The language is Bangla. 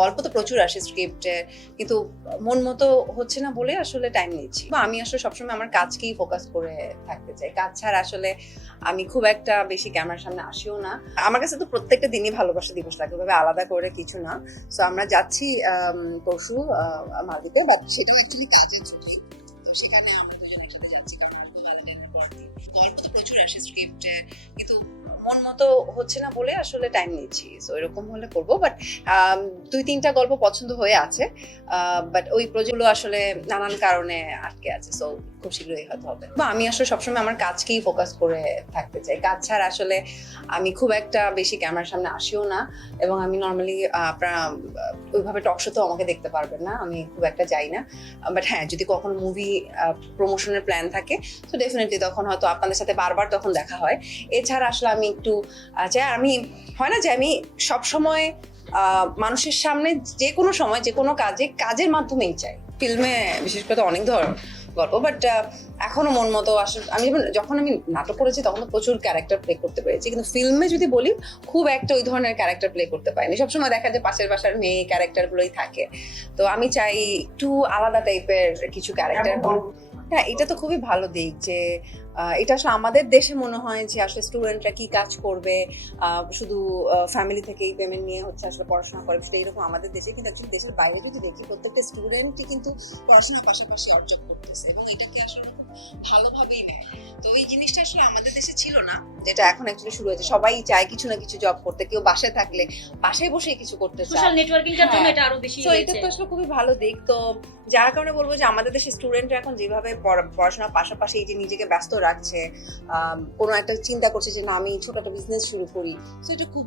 গল্প তো প্রচুর আসে স্ক্রিপ্টে কিন্তু মন মতো হচ্ছে না বলে আসলে টাইম নিচ্ছি। বা আমি আসলে সবসময় আমার কাজকেই ফোকাস করে থাকতে চাই। কাজ ছাড়া আসলে আমি খুব একটা বেশি ক্যামেরার সামনে আসিও না। আমার কাছে তো প্রত্যেকটা দিনই ভালোবাসা দিবস লাগে, ওভাবে আলাদা করে কিছু না। সো আমরা যাচ্ছি পরশু মালদ্বীপে বাট সেটাও অ্যাকচুয়ালি কাজের ছুটি। তো সেখানে আমরা দুজন একসাথে যাচ্ছি, কারণ আসব ভ্যালেন্টাইনের পর দিন প্রচুর আসে স্ক্রিপ্টে কিন্তু মন মতো হচ্ছে না বলে আসলে টাইম নিচ্ছি। সো এরকম হলে করব বাট দুই তিনটা গল্প পছন্দ হয়ে আছে। বাট ওই প্রজেক্টগুলো আসলে নানান কারণে আটকে আছে। সো খুব শীঘ্রই হয়তো হবে। বা আমি আসলে সবসময় আমার কাজকেই ফোকাস করে থাকতে চাই। কাজ ছাড়া আসলে আমি খুব একটা বেশি ক্যামেরার সামনে আসিও না এবং আমি নর্মালি আপনারা ওইভাবে টক শোতেও আমাকে দেখতে পারবেন না। আমি খুব একটা যাই না। বাট হ্যাঁ যদি কখনো মুভি প্রমোশনের প্ল্যান থাকে, তো ডেফিনেটলি তখন হয়তো আপনাদের সাথে বারবার তখন দেখা হয়। এছাড়া আসলে আমি একটু আর আমি, হয় না যে আমি সবসময় মানুষের সামনে যে কোনো সময়, যে কোনো কাজে, কাজের মাধ্যমেই চাই। ফিল্মে বিশেষ করে তো অনেক ধর গল্প বাট এখনও মন মতো আসলে আমি যেমন যখন আমি নাটক করেছি তখন তো প্রচুর ক্যারেক্টার প্লে করতে পেরেছি। কিন্তু ফিল্মে যদি বলি খুব একটা ওই ধরনের ক্যারেক্টার প্লে করতে পারিনি। সবসময় দেখা যায় পাশের বাসার মেয়ে ক্যারেক্টারগুলোই থাকে। তো আমি চাই একটু আলাদা টাইপের কিছু ক্যারেক্টার হ্যাঁ এটা তো খুবই ভালো দিক যে এটা আসলে আমাদের দেশে মনে হয় যে আসলে স্টুডেন্টরা কি কাজ করবে আহ, শুধু ফ্যামিলি থেকেই পেমেন্ট নিয়ে হচ্ছে আসলে পড়াশোনা করে। সেটা এরকম আমাদের দেশে কিন্তু দেশের বাইরে যদি দেখি প্রত্যেকটা স্টুডেন্টই কিন্তু পড়াশোনার পাশাপাশি অর্জন করতেছে এবং এটাকে আসলে খুব ভালোভাবেই নেয়। তো এই জিনিসটা আসলে আমাদের দেশে ছিল না যেটা এখন অ্যাকচুয়ালি শুরু হয়েছে। সবাই চায় কিছু না কিছু জব করতে কেউ বাসায় থাকলে বাসায় বসেই কিছু করতে চায়। সোশ্যাল নেটওয়ার্কিংটার জন্য হ্যাঁ। এটা আরও বেশি তো এটা তো আসলে খুবই ভালো দিক। তো যার কারণে বলব যে আমাদের দেশের স্টুডেন্টরা এখন যেভাবে পড়া- পড়াশোনার পাশাপাশি এই যে নিজেকে ব্যস্ত রাখছে কোনো একটা চিন্তা করছে যে না আমি ছোট একটা বিজনেস শুরু করি। তো এটা খুব